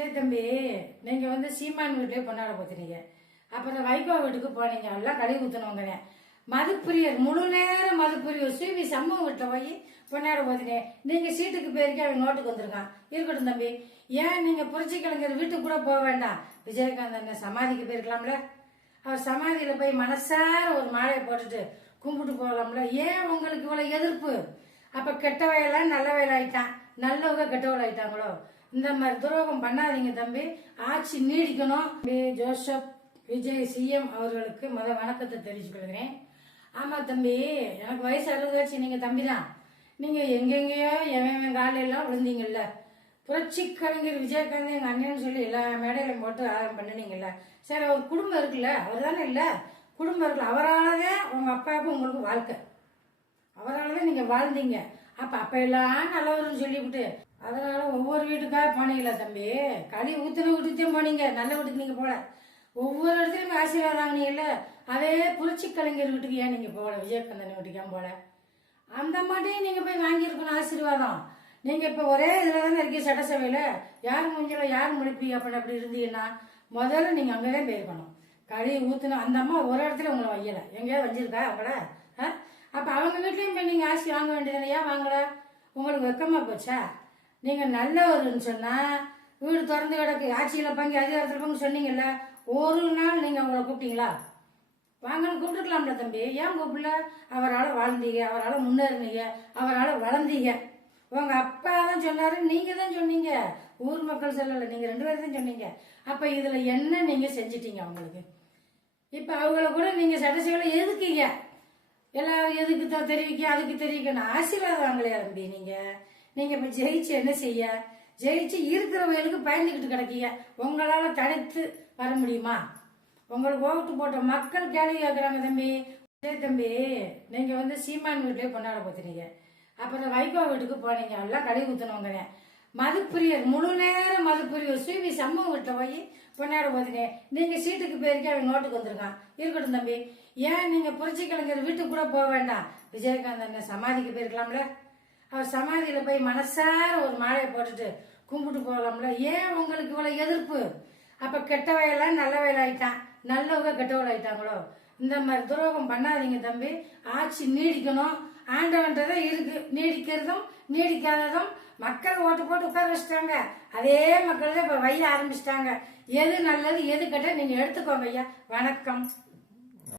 சரி தம்பி, நீங்க சீமான் வீட்லயே கொண்டாட போத்துறீங்க. அப்புறம் வைகோ வீட்டுக்கு போனீங்க, எல்லாம் கழுவி ஊத்துனவங்க. மதுப்பிரியர், முழு நேரம் மதுப்பிரியர் சிவி சமூக வீட்டுல போய் கொண்டாட போத்துனே. நீங்க சீட்டுக்கு போயிருக்க, அவன் நோட்டுக்கு வந்திருக்கான். இருக்கட்டும் தம்பி, ஏன் நீங்க புரட்சி கலைஞர் வீட்டுக்கு கூட போக வேண்டாம்? விஜயகாந்த் அண்ணன் சமாதிக்கு போயிருக்கலாம்ல. அவர் சமாதியில போய் மனசார ஒரு மாலையை போட்டுட்டு கும்பிட்டு போகலாம்ல. ஏன் உங்களுக்கு இவ்வளவு எதிர்ப்பு? அப்ப கெட்ட வயலாம் நல்ல வயல் ஆயிட்டான், நல்லவங்க கெட்டவள் ஆயிட்டாங்களோ? இந்த மாதிரி துரோகம் பண்ணாதீங்க தம்பி. ஆட்சி நீடிக்கணும். ஜோசப் விஜய் சிஎம் அவர்களுக்கு வணக்கத்தை தெரிவிச்சுக்கிறேன். ஆமா தம்பி, எனக்கு வயசு 60 ஆச்சு. நீங்க தம்பி தான். நீங்க எங்கெங்கயோ எவன் காலையில எல்லாம் விழுந்தீங்கல்ல. புரட்சி கலைஞர் விஜயகாந்த் எங்க அண்ணன்னு சொல்லி எல்லா மேடையிலும் போட்டு ஆரம்பம் பண்ணினீங்கல்ல. சரி, அவர் குடும்பம் இருக்குல்ல, அவர் தானே இல்ல குடும்பம் இருக்குல்ல. அவராலதான் உங்க அப்பாவுக்கும் உங்களுக்கு வாழ்க்கை, அவராலதான் நீங்க வாழ்ந்தீங்க. அப்ப எல்லாம் நல்லவர்னு சொல்லிவிட்டு அதனால ஒவ்வொரு வீட்டுக்காக போனீங்களா தம்பி? களி ஊத்துன வீட்டுக்கும் போனீங்க, நல்ல வீட்டுக்கு நீங்க போல. ஒவ்வொரு இடத்துலயும் ஆசீர்வாதம் வாங்கினீங்கல்ல. அதே புரட்சி கலைஞர் வீட்டுக்கு ஏன் நீங்க போகல? விஜயகாந்தன் வீட்டுக்கு ஏன் போல? அந்த மாட்டையும் நீங்க போய் வாங்கியிருக்கணும் ஆசீர்வாதம். நீங்க இப்ப ஒரே இதுல தானே இருக்கீங்க, சட்டசபையில. யாரு முடிஞ்சல யாரு முடிப்பீங்க? அப்படி இருந்தீங்கன்னா முதல்ல நீங்க அங்கதான் போயிருக்கணும். களி ஊத்துன அந்த அம்மா ஒரு இடத்துல உங்களை வையல, எங்கேயாவது வஞ்சிருக்கா அவங்கள? அப்ப அவங்க வீட்லயும் போய் நீங்க ஆசி வாங்க வேண்டியது. ஏன் வாங்கல? உங்களுக்கு வெக்கமா போச்சா? நீங்க நல்லவருன்னு சொன்னா வீடு திறந்து கிடக்கு, ஆட்சியில பங்கு அதிகாரத்துல பங்கு சொன்னீங்கல்ல. ஒரு நாள் நீங்க அவங்கள கூப்பிட்டீங்களா? வாங்கன்னு கூப்பிட்டுக்கலாம்ல தம்பி. ஏன் கூப்பிடல? அவரால் வாழ்ந்தீங்க, அவரால் முன்னேறினீங்க, அவரால் வளர்ந்தீங்க. உங்க அப்பா தான் சொன்னாரு, நீங்க தான் சொன்னீங்க. ஊர் மக்கள் சொல்லல, நீங்க 2 பேரும் தான் சொன்னீங்க. அப்ப இதுல என்ன நீங்க செஞ்சிட்டீங்க அவங்களுக்கு? இப்ப அவங்கள கூட நீங்க சட்டசபையில எதுக்கீங்க? எல்லாரும் எதுக்கு தெரிவிக்க, அதுக்கு தெரிவிக்கணும். ஆசீர்வாதம் வாங்கலையா தம்பி? நீங்க இப்ப ஜெயிச்சு என்ன செய்ய? ஜெயிச்சு இருக்கிறவங்களுக்கு பயந்துகிட்டு கிடக்கீங்க. உங்களால தடுத்து வர முடியுமா? உங்களுக்கு ஓட்டு போட்ட மக்கள் கேள்வி கேட்கறாங்க தம்பி. சரி தம்பி, நீங்க சீமான் வீட்லயே கொண்டாட போத்துறீங்க. அப்புறம் வைகோ வீட்டுக்கு போனீங்க, எல்லாம் கழுவி ஊத்துனவங்க. மதுப்பிரியர், முழு நேரம் மதுப்பிரியர் சிவி சமூக வீட்டுல போய் கொண்டாட போத்துனே. நீங்க சீட்டுக்கு போயிருக்க, அவன் நோட்டுக்கு வந்திருக்கான். இருக்கட்டும் தம்பி, ஏன் நீங்க புரட்சி கலைஞர் வீட்டுக்கு கூட போக வேண்டாம்? விஜயகாந்த் அண்ணன் சமாதிக்கு போயிருக்கலாம்ல. அவர் சமாதியில போய் மனசார ஒரு மாலையை போட்டுட்டு கும்பிட்டு போகலாம்ல. ஏன் உங்களுக்கு இவ்வளவு எதிர்ப்பு? அப்ப கெட்ட வயலாம் நல்ல வயல் ஆயிட்டான், நல்லவங்க கெட்டவள் ஆயிட்டாங்களோ? இந்த மாதிரி துரோகம் பண்ணாதீங்க தம்பி. ஆட்சி நீடிக்கணும். ஆண்டவன்றதான் இருக்கு, நீடிக்கிறதும் நீடிக்காததும். மக்கள் ஓட்டு போட்டு உட்கார வச்சுட்டாங்க. அதே மக்கள் தான் இப்ப வைய ஆரம்பிச்சிட்டாங்க. எது நல்லது எது கெட்ட நீங்க எடுத்துக்கோங்க ஐயா. வணக்கம்.